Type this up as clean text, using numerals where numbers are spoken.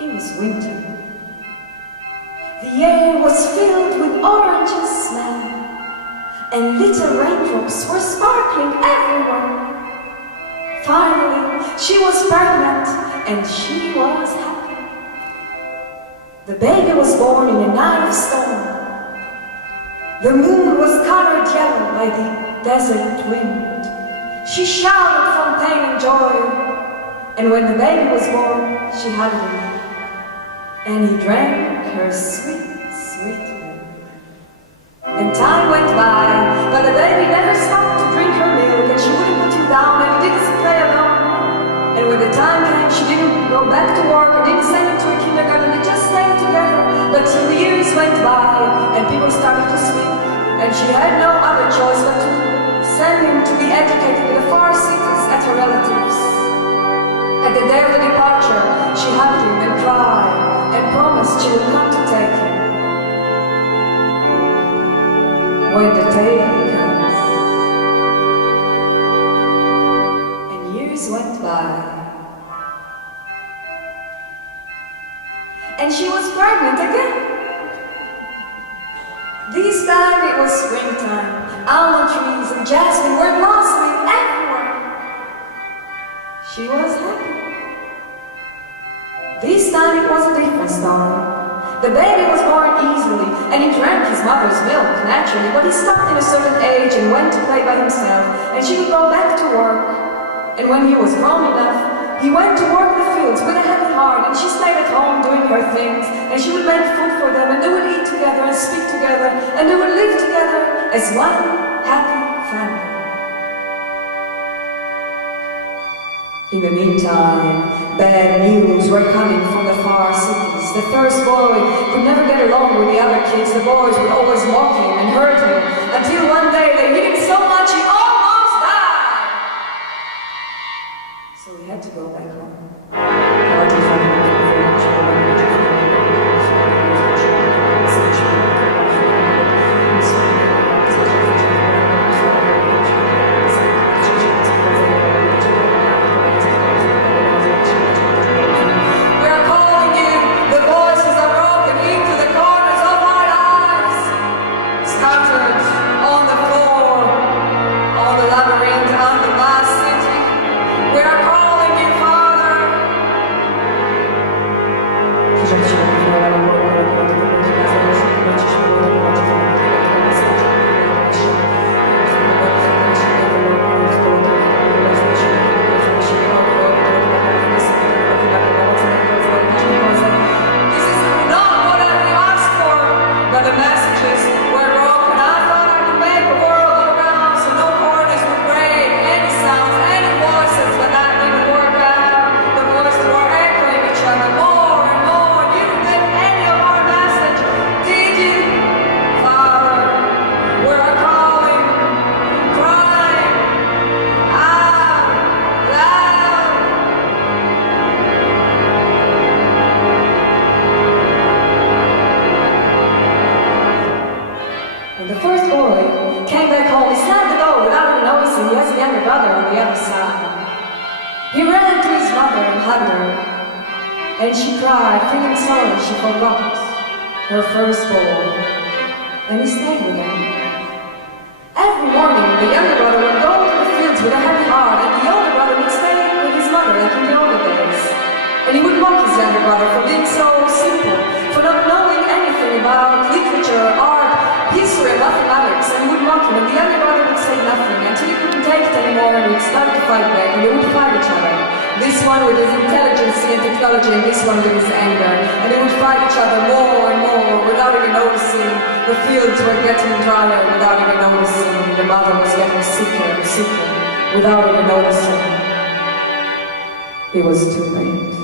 It was winter. The air was filled with oranges smell, and little raindrops were sparkling everywhere. Finally, she was pregnant, and she was happy. The baby was born in a night of storm. The moon was colored yellow by the desert wind. She shouted from pain and joy, and when the baby was born, she hugged him, and he drank her sweet, sweet milk. And time went by, but the baby never stopped to drink her milk, and she wouldn't put him down, and he didn't play alone. And when the time came, she didn't go back to work, and didn't send him to a kindergarten, they just stayed together. But the years went by, and people started to sleep, and she had no other choice but to send him to be educated in the far cities at her relatives. At the day of the departure, she hugged him and cried, and promised she would come to take him. When the day comes, and years went by, and she was pregnant again. This time it was springtime. Almond trees and jasmine were blossoming everywhere. She was happy. This time it was a different story. The baby was born easily, and he drank his mother's milk naturally, but he stopped in a certain age and went to play by himself, and she would go back to work. And when he was grown enough, he went to work in the fields with a heavy heart, and she stayed at home doing her things, and she would make food for them, and they would eat together and speak together, and they would live together as one happy family. In the meantime, bad news were coming from the far cities. The first boy could never get along with the other kids. The boys would always mock him and hurt him, until one day they hit him so much he almost died. So he had to go back home. And she cried, feeling sorry she forgot her firstborn. And he stayed with her. Every morning, the younger brother would go to the fields with a heavy heart, and the older brother would stay with his mother like in the older days. And he would mock his younger brother for being so simple, for not knowing anything about literature, art, history, and mathematics. And he would mock him, and the younger brother would say nothing until he couldn't take it anymore, and would start to fight back, and they would fight each other. This one with his intelligence and technology, and this one with his anger. And they would fight each other more and more without even noticing. The fields were getting drier without even noticing. The mother was getting sicker and sicker without even noticing. It was too late.